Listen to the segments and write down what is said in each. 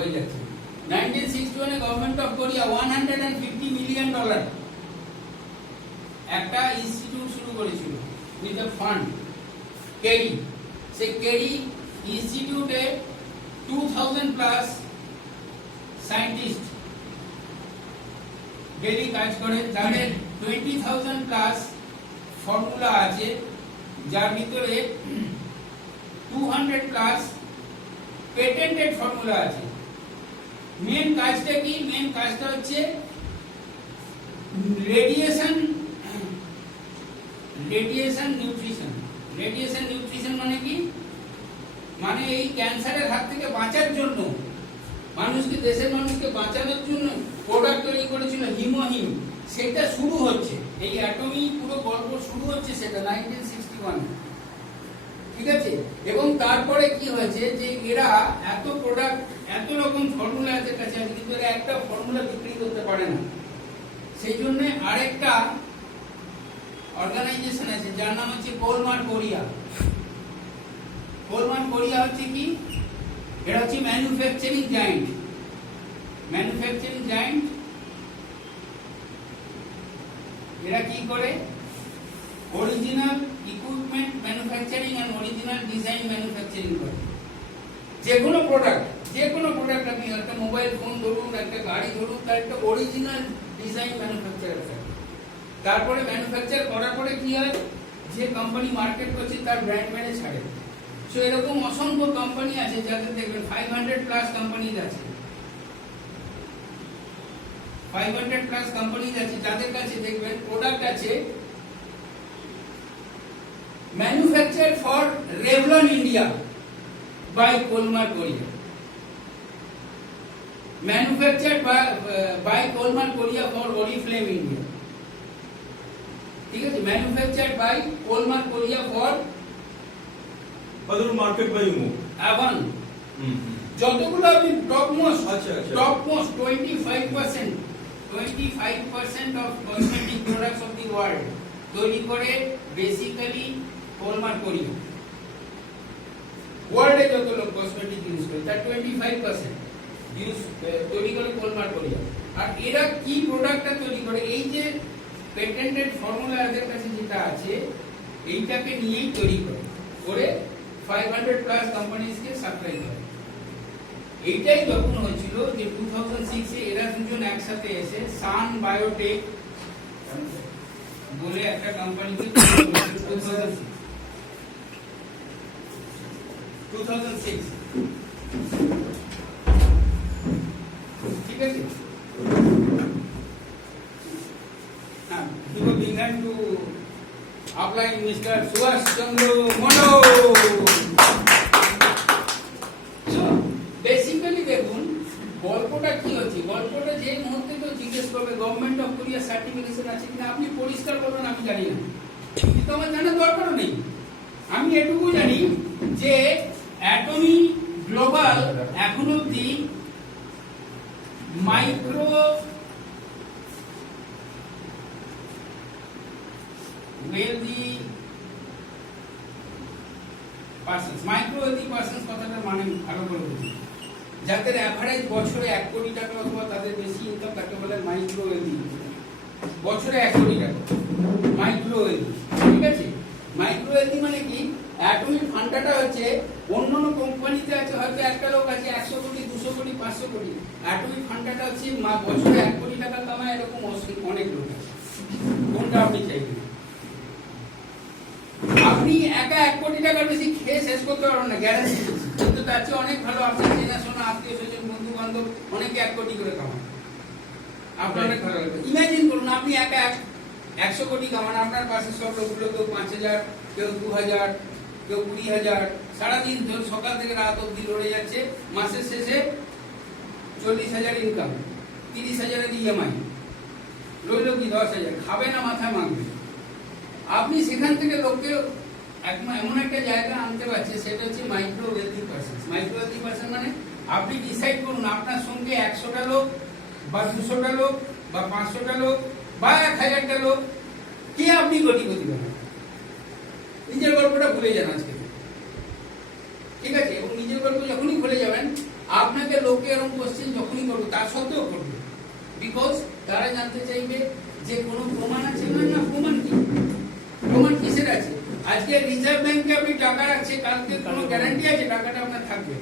হয়ে যাচ্ছে। 1961 government of Korea $150 million একটা ইনস্টিটিউট শুরু করেছিল উইথ আ ফান্ড কেরি। সেই কেরি ইনস্টিটিউটে 2000 প্লাস সায়েন্টিস্ট ডেইলি কাজ করে। তাদের 20,000 প্লাস ফর্মুলা আছে, যার ভিতরে 200 প্লাস পেটেন্টেড ফর্মুলা আছে। মেন কাজটা কি? মেন কাজটা হচ্ছে রেডিয়েশন নিউট্রিশন। রেডিয়েশন নিউট্রিশন মানে কি? মানে এই ক্যান্সারের হাত থেকে বাঁচার জন্য দেশের মানুষকে বাঁচানোর জন্য প্রোডাক্ট তৈরি করেছিল হিমোহিম। সেটা শুরু হচ্ছে, এই অ্যাটমি পুরো গল্প শুরু হচ্ছে সেটা 1961। ঠিক আছে? এবং তারপরে কি হয়েছে যে এরা এত প্রোডাক্ট, এত রকম ফর্মুলা এদের কাছে আছে, কিন্তু এরা একটা ফর্মুলা বিক্রি করতে পারে না। সেই জন্য আরেকটা অর্গানাইজেশন আছে যার নাম হচ্ছে কোলমান কোরিয়া। কোলমান কোরিয়া হচ্ছে কি? এটা হচ্ছে ম্যানুফ্যাকচারিং জায়ান্ট। এরা কি করে? Original equipment manufacturing and original design manufacturing করে। যে কোনো প্রোডাক্ট আপনি একটা মোবাইল ফোন ধরুন, একটা গাড়ি ধরুন, তার একটা অরিজিনাল ডিজাইন ম্যানুফ্যাকচার আছে। তারপরে ম্যানুফ্যাকচার করার পরে কি হয়? যে কোম্পানি মার্কেট করছে তার ব্র্যান্ড মেনে ছাড়ে। সো এরকম অসংখ্য কোম্পানি আছে যাদের দেখবেন 500 প্লাস কোম্পানিজ আছে। 500 প্লাস কোম্পানিজ আছে যাদের কাছে দেখবেন প্রোডাক্ট আছে manufactured for Revlon India by Kolmar Korea, manufactured by Kolmar Korea for Oriflame India. ঠিক আছে? Manufactured by Kolmar Korea for other market by मो अवन। যতগুলো আপনি top most 25% of cosmetic products of the world তৈরি করে basically কোলমান Korea. ওয়ার্ল্ডে যত লোক কসমেটিক ইউজ করে তার 25% ইউজ তৈরি করে কোলমান কোরিয়া। আর এরা কি প্রোডাক্টটা তৈরি করে? এই যে পেটেন্টেড ফর্মুলা এদের কাছে যেটা আছে, এইটাকে নিয়েই তৈরি করে 500 প্লাস কোম্পানিজকে সাপ্লাই করে। এইটাই যখন হয়েছিল যে 2006 এ এরা দুজন একসাথে এসে সান বায়োটেক বলে একটা কোম্পানিকে 2006 ঠিক আছে। হ্যাঁ, you began to apply Mr. Subhash Chandra Mano। Basically দেখুন গল্পটা কি হচ্ছে। গল্পটা যে মুহূর্তে তো জিজ্ঞেস করবে গভর্নমেন্ট অফ কোরিয়া সার্টিফিকেশন আছে কিনা, আপনি পরিষ্কার করবেন আমি জানি না, কিন্তু আমার জানার দরকারও নেই। আমি এটুকু জানি যে অ্যাটমি গ্লোবাল এখন অব্দি মাইক্রো ওয়েলদি পার্সনস কথাটার মানে ভালো করে বুঝি। যাদের অ্যাভারেজ বছরে 1 কোটি টাকা অথবা তাদের বেশি ইনকাম, তাকে বলে মাইক্রো ওয়েলদি। বছরে 1 কোটি টাকা মাইক্রো ওয়েলদি। ঠিক আছে? মাইক্রো ওয়েলদি মানে কি? অ্যাটমিক ফান্ডাটা হচ্ছে অন্যান্য কোম্পানিতে আছে হয়তো একটা লোক আছে 100 কোটি 200 কোটি 500 কোটি। অ্যাটমিক ফান্ডাটা হচ্ছে বছরে 1 কোটি টাকা কামায় এরকম অনেক লোক আছে। কোনটা আপনি চাইবেন? আপনি একা 1 কোটি টাকার বেশি খেয়ে শেষ করতে পারবেন না, গ্যারান্টি। কিন্তু তার চেয়ে অনেক ভালো আপনার চেনাশোনা আত্মীয় স্বজন বন্ধু বান্ধব অনেকে 1 কোটি করে কামান। আপনার অনেক ভালো লাগবে। ইমাজিন করুন আপনি একা 100 কোটি কামান, আপনার পাশে সব লোকগুলো কেউ 5000, কেউ 2000, কেউ 20000, সারাদিন সকাল থেকে রাত অব্দি লড়ে যাচ্ছে। মাসের শেষে 40,000 ইনকাম, 30,000 ইএমআই, রইল কি 10,000, খাবে না মাথায় মাখবে। আপনি সেখান থেকে লোককে এমন একটা জায়গা আনতে পারছে, সেটা হচ্ছে micro wealthy person. Micro wealthy person মানে আপনি ডিসাইড করুন আপনার সঙ্গে 100টা লোক বা 200টা লোক বা 500টা লোক বা 1000টা লোক, কে আপনি কোটিপতি বানাবেন। নিজের গল্পটা ভুলে যান আজকে, ঠিক আছে? এবং নিজের গল্প যখনই ভুলে যাবেন আপনাকে লোকে এরকম কোশ্চেন যখনই করবে তার সত্ত্বেও করবে, বিকজ তারা জানতে চাইবে যে কোনো প্রমাণ আছে না প্রমাণ কি, প্রমাণ কিসের আছে। আজকে রিজার্ভ ব্যাংকে আপনি টাকা রাখছে, কালকে কোনো গ্যারান্টি আছে টাকাটা আপনার থাকবে?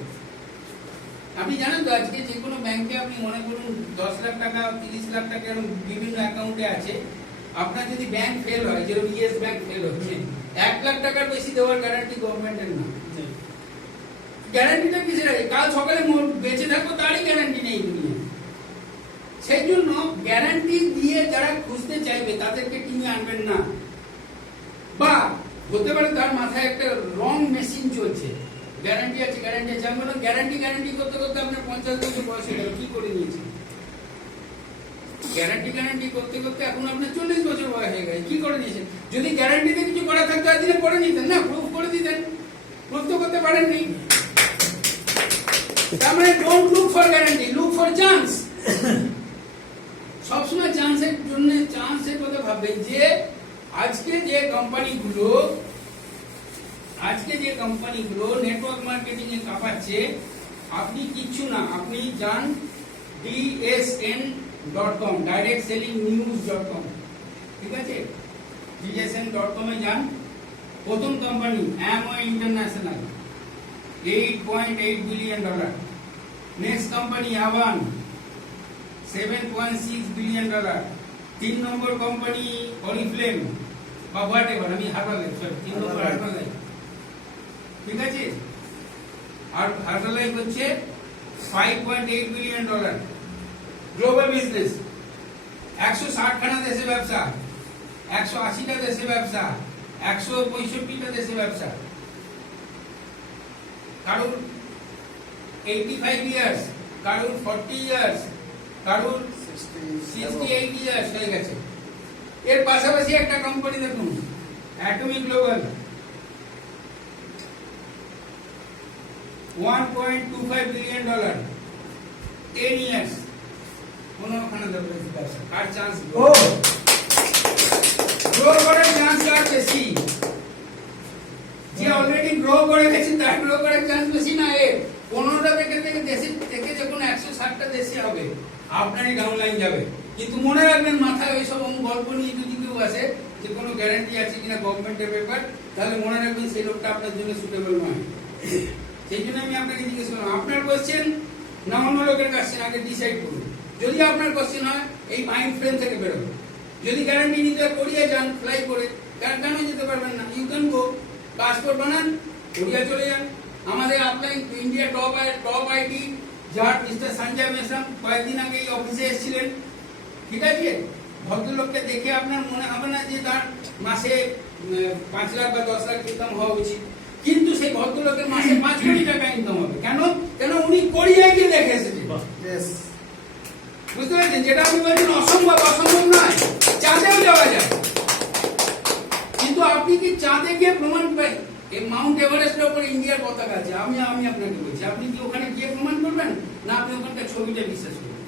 আপনি জানেন তো আজকে যে কোনো ব্যাংকে আপনি মনে করুন 10 লাখ টাকা 30 লাখ টাকা এরকম বিভিন্ন অ্যাকাউন্টে আছে, আপনার যদি ব্যাংক ফেল হয়, যেরকম ইয়েস ব্যাংক ফেল হচ্ছে, 1 লাখ টাকার বেশি দেওয়ার গ্যারান্টি গভর্নমেন্টের না। গ্যারান্টিটা কিসের আছে? কাল সকালে বেঁচে থাকবো তারই গ্যারান্টি নেই দুনিয়া। সেই জন্য গ্যারান্টি দিয়ে যারা খুঁজতে চাইবে তাদেরকে টিমে আনবেন না, বা হতে পারে তার মাথায় একটা রং মেশিন চলছে, গ্যারান্টি আছে গ্যারান্টি আছে। আমি বললাম গ্যারান্টি করতে করতে আপনার 50 বছর বয়স হয়ে গেল, কি করে নিয়েছেন? গ্যারান্টি করতে করতে এখন আপনার 40 বছর বয়স হয়ে গেছে, কি করে নিয়েছেন? যদি গ্যারান্টিতে কিছু করা থাকতো আজকে করে নিতেন না, প্রুফ করে দিতেন, প্রুফ তো করতে পারেননি। তার মানে don't look for guarantee, look for chance. সবসময় চান্সের জন্য, চান্সের কথা ভাববেন যে আজকে যে কোম্পানিগুলো নেটওয়ার্ক মার্কেটিং এ কাঁপাচ্ছে, আপনি কিচ্ছু না, আপনি যান dsn.com, directselling-news.com, ঠিক আছে? dsn.com এ যান, প্রথম company Amway International, $8.8 billion, next company Avan, $7.6 billion, 3 নম্বর কোম্পানি Oriflame বা হোয়াটএভার, আমি হারবালাইফ, সরি 3 নম্বর হারবালাইফ, ঠিক আছে? আর হারবালাইফ হচ্ছে $5.8 billion, গ্লোবাল বিজনেস, 160 খানা দেশে ব্যবসা, 180টা দেশে ব্যবসা, 165টা দেশে ব্যবসা, কারুর 85 ইয়ার্স, কারুর 40 ইয়ার্স, কারুর 68 ইয়ার্স হয়ে গেছে। এর পাশাপাশি একটা কোম্পানি দেখুন, অ্যাটমিক গ্লোবাল, $1.25 billion, 10 years, 15 খানা ব্যবসা। কার চান্স গ্রো করার চান্স কার বেশি? যে অলরেডি গ্রো করে গেছে তার গ্রো করার চান্স বেশি না। 15টা থেকে যখন 160টা দেশে হবে, আপনারই ডাউনলাইন যাবে। কিন্তু মনে রাখবেন, মাথায় ওইসব গল্প নিয়ে যদি কেউ আসে যে কোনো গ্যারান্টি আছে কিনা গভর্নমেন্টের পেপার, তাহলে মনে রাখবেন সেই লোকটা আপনার জন্য সুটেবল নয়। সেই জন্য আমি আপনাকে জিজ্ঞেস করলাম, আপনার কোশ্চেন না অন্য লোকের কাছে, আগে ডিসাইড করুন। যদি আপনার কোশ্চেন হয়, এই মাইন্ড ফ্রেম থেকে বেরোবে। যদি গ্যারান্টি নিতে কোরিয়া যান ফ্লাই করে, কেন যেতে পারবেন না? ইউ ক্যান গো, পাসপোর্ট বানান, কোরিয়া চলে যান। আমাদের আপনার ইন্ডিয়া টপ আইডি যার মিস্টার সঞ্জয় মেশরাম কয়েকদিন আগে এই অফিসে এসেছিলেন, ঠিক আছে? ভদ্রলোককে দেখে আপনার মনে হবে না যে তার মাসে 5 লাখ বা 10 লাখ ইনকাম হওয়া উচিত, কিন্তু সেই ভদ্রলোকের মাসে 5 কোটি টাকা ইনকাম হবে। কেন উনি কোরিয়ায় গিয়ে দেখে এসেছেন। বুঝতে পারছেন? যেটা আপনি বলছেন অসম্ভব নয়, চাঁদেও যাওয়া যায়। কিন্তু আপনি কি চাঁদে গিয়ে প্রমাণ পাই? এই মাউন্ট এভারেস্টের উপরে ইন্ডিয়ার পতাকা আছে, আমি আপনাকে বলছি, আপনি কি ওখানে গিয়ে প্রমাণ করবেন না আপনি ওখানকার ছবিটা বিশ্বাস করবেন?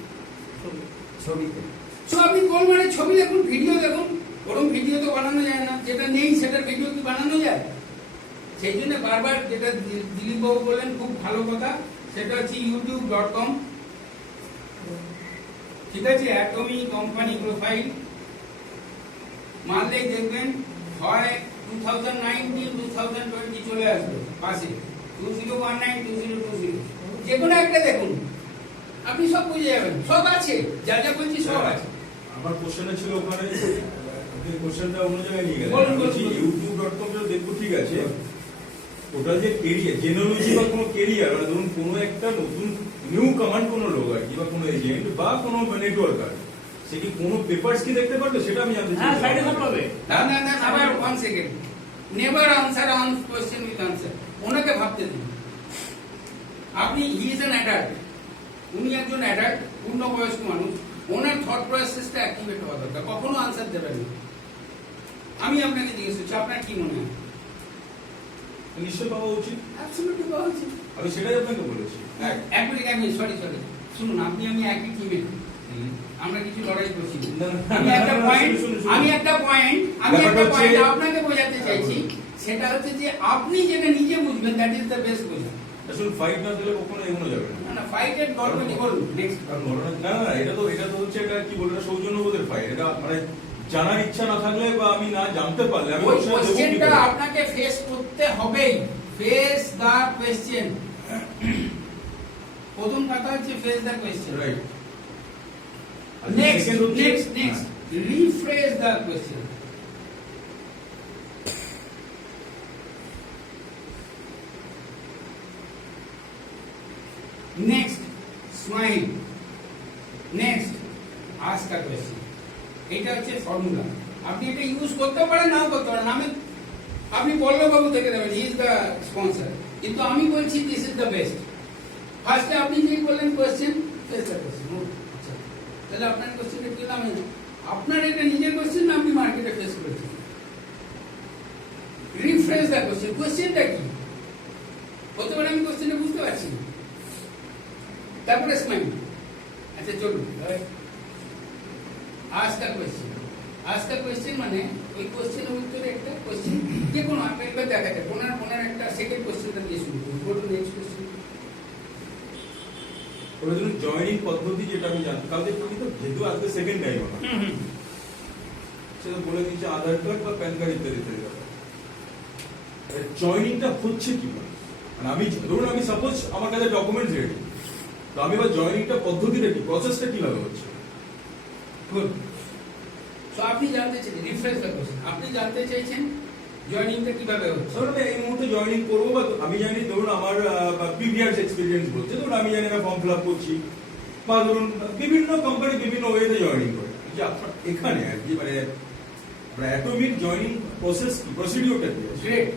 ছবিতে আপনি কোন মানে ছবি দেখুন, ভিডিও দেখুন, ওরকম ভিডিও তো বানানো যায় না, যেটা নেই সেটার ভিডিও কি বানানো যায়? সেই জন্য বারবার যেটা দিলীপ বাবু বললেন, খুব ভালো কথা, সেটা হচ্ছে youtube.com, ঠিক আছে? অ্যাটমি কোম্পানি প্রোফাইল মারলেই দেখবেন, হয় 2019 2020 চলে আসবে পাশে, 2019 2020, যে কোনো একটা দেখুন, আপনি সব বুঝে যাবেন, সব আছে, যা বলছি সব আছে। আমার কোশ্চেনটা ছিল ওখানে, কোশ্চেনটা অন্য জায়গায় নিয়ে গেলেন। বলুন। youtube.com দেখবো, ঠিক আছে, ওটা যে কেরিয়ার জেনারেলজি বা কোনো কেরিয়ার, মানে ধরুন কোনো একটা নতুন নিউ কমান্ড কোনো লোক আর কি, বা কোনো এজেন্ট বা কোনো নেটওয়ার্কার, সে কি কোনো পেপারস কি দেখতে পারবে? সেটা আমি জানতে চাই। হ্যাঁ, সাইডে থাকতে হবে। না, আবার 1 second, never answer on question with answer. ওনাকে ভাবতে দিন। আপনি হি ইজ অ্যান অ্যাডাল্ট, উনি একজন অ্যাডাল্ট, পূর্ণবয়স্ক মানুষ, ওনার থট প্রসেসটা অ্যাক্টিভেট হওয়া দরকার, কখনো আনসার দেবেন না। আমি আপনাকে জিজ্ঞেস করছি, আপনার কি মনে হয়? নিশ্চয় পাওয়া উচিত, অ্যাবসলিউটলি পাওয়া উচিত। আমি সেটাই আপনাকে বলেছি। এক মিনিট, সরি, শুনুন, আমি একই টিমে, আমরা কিছু লড়াই করছি। আমি একটা পয়েন্ট আপনাকে বোঝাতে চাইছি, সেটা হচ্ছে যে আপনি যেটা নিজে বুঝবেন, দ্যাট ইজ দ্য বেস্ট বোঝা। আসলে ফাইট না দিলে কখনো এগোনো যাবে না। না ফাইটের গল্প কি বলুন নেক্সট। কারণ না না এটা তো হচ্ছে এটা কি বলে এটা সৌজন্যবোধের ফাইট। এটা মানে জানার ইচ্ছা না থাকলে বা আমি না জানতে পারলে আমি ওই ওর সাথে দেবো কি কোশ্চেনটা করে? আপনাকে ফেস করতে হবেই। Face the question. প্রথম কথা হচ্ছে face the question. Right. Next refresh the question. Next smile. Next ask a question. এটা হচ্ছে ফর্মুলা। আপনি এটা ইউজ করতে পারেন নাও করতে পারেন। আপনি বল্লভবাবু থেকে দেবেন, হি ইজ দ্য স্পন্সর, কিন্তু আমি বলছি দিস ইজ দ্য বেস্ট। ফার্স্টে আপনি যেই বললেন কোশ্চেন, ফেস দ্য কোশ্চেন। আচ্ছা, তাহলে আপনার কোশ্চেনটা কি নাম? আপনার এটা নিজের কোশ্চেন না আপনি মার্কেটে ফেস করেছেন? Refresh the question. কোশ্চেনটা কি হতে পারে আমি কোশ্চেনটা বুঝতে পারছি না। তারপরে স্মাইল। আচ্ছা চলুন, ask a question. Ask a question মানে ওই কোশ্চেনের উত্তরে একটা কোশ্চেন যে কোনো আপনি একবার দেখাতে ওনার একটা সেকেন্ড কোশ্চেনটা দিয়ে শুরু করুন। বলুন নেক্সট কোশ্চেন। ওর জন্য জয়েনিং পদ্ধতি যেটা আমি জানি কালকে তুমি তো যেহেতু আজকে সেকেন্ড টাইম আমার সেটা বলে দিয়েছে আধার কার্ড বা প্যান কার্ড ইত্যাদি ইত্যাদি ব্যাপার। জয়েনিংটা হচ্ছে কি মানে আমি ধরুন আমি সাপোজ আমার কাছে ডকুমেন্টস রেডি, তো আমি এবার জয়েনিংটা পদ্ধতিটা কি প্রসেসটা কিভাবে হচ্ছে? গুড। তো আপনি জানতে চাইছেন রিফ্রেশ দ্য কোশ্চেন, আপনি জানতে চাইছেন জয়েনিংটা কিভাবে হচ্ছে। ধরুন আমি এই মুহূর্তে জয়েনিং করবো বা আমি জানি ধরুন আমার প্রিভিয়াস এক্সপিরিয়েন্স বলছে, ধরুন আমি জানি আমি ফর্ম ফিল আপ করছি বা ধরুন বিভিন্ন কোম্পানি বিভিন্ন ওয়েতে জয়েনিং করে, যে আপনার এখানে আর কি মানে অ্যাটোমিক জয়েনিং প্রসেস প্রসিডিওরটা কি আছে? গ্রেট।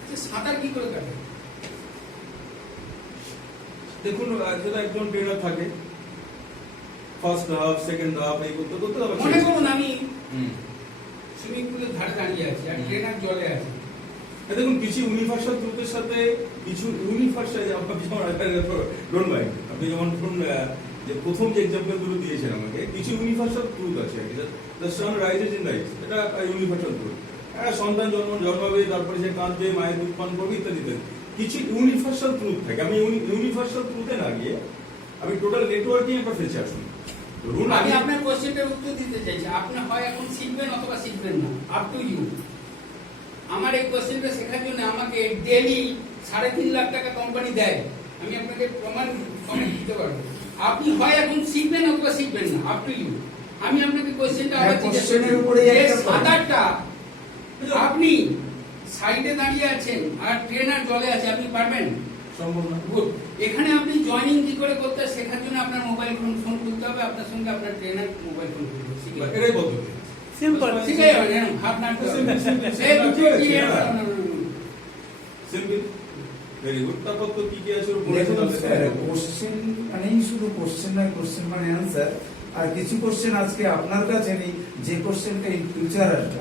আচ্ছা সাঁতার কি করে কাটে? দেখুন যেটা একজন ট্রেনার থাকে ফার্স্ট হাফ সেকেন্ড হাফ এই করতে করতে আবার মনে করুন আমি হুম। সুইমিং পুলের ধারে দাঁড়িয়ে আছি আর ট্রেনার জলে আছে। দেখুন কিছু ইউনিভার্সাল ট্রুথের সাথে কিছু ইউনিভার্সাল ডোন্ট মাইন্ড আপনি যেমন ধরুন যে প্রথম যে এক্সাম্পল গুলো দিয়েছেন আমাকে, কিছু ইউনিভার্সাল ট্রুথ আছে আর কি। The sun rises in rise, এটা ইউনিভার্সাল ট্রুথ। একটা সন্তান জন্মাবে, তারপরে সে কাঁদবে, মায়ের দুধ পান করবে ইত্যাদি ইত্যাদি। কিছু ইউনিভার্সাল ট্রুথ থাকে। আমি ইউনিভার্সাল ট্রুথে না গিয়ে আমি টোটাল নেটওয়ার্কিং একটা ফেলছি। আসুন ধরুন আমি আপনার কোশ্চেনটার উত্তর দিতে চাইছি। আপনি হয় এখন শিখবেন অথবা শিখবেন না, আপ টু ইউ। আমার এই কোশ্চেনটা শেখার জন্য আমাকে ডেইলি 3.5 লাখ টাকা কোম্পানি দেয়, আমি আপনাকে প্রমাণ দিতে পারবো। আপনি হয় এখন শিখবেন অথবা শিখবেন না, আপ টু ইউ। আমি আপনাকে কোশ্চেনটা আবার জিজ্ঞেস করছি, যে সাঁতারটা আপনি সাইডে দাঁড়িয়ে আছেন আর ট্রেনার জলে আছে, আপনি পারবেন? সম্ভব না। গুড। এখানে আপনি জয়েনিং কি করে করতে হয় শেখার জন্য আপনার মোবাইল ফোন খুলতে হবে, আপনার সঙ্গে আপনার ট্রেনার মোবাইল ফোন খুলতে হবে। এটাই পদ্ধতি। সিম্পল। শিখে যাবেন, এরকম হাত নাড়তে হবে। Simple, very good. তারপর তো কি কি আছে ওর বলে দেখুন দিতে স্যার, হবে। কোশ্চেন মানেই শুধু কোশ্চেন নয়, কোশ্চেন মানে অ্যান্সার। আর কিছু কোশ্চেন আজকে আপনার কাছে নেই, যে কোশ্চেনটা ইন ফিউচার আসবে।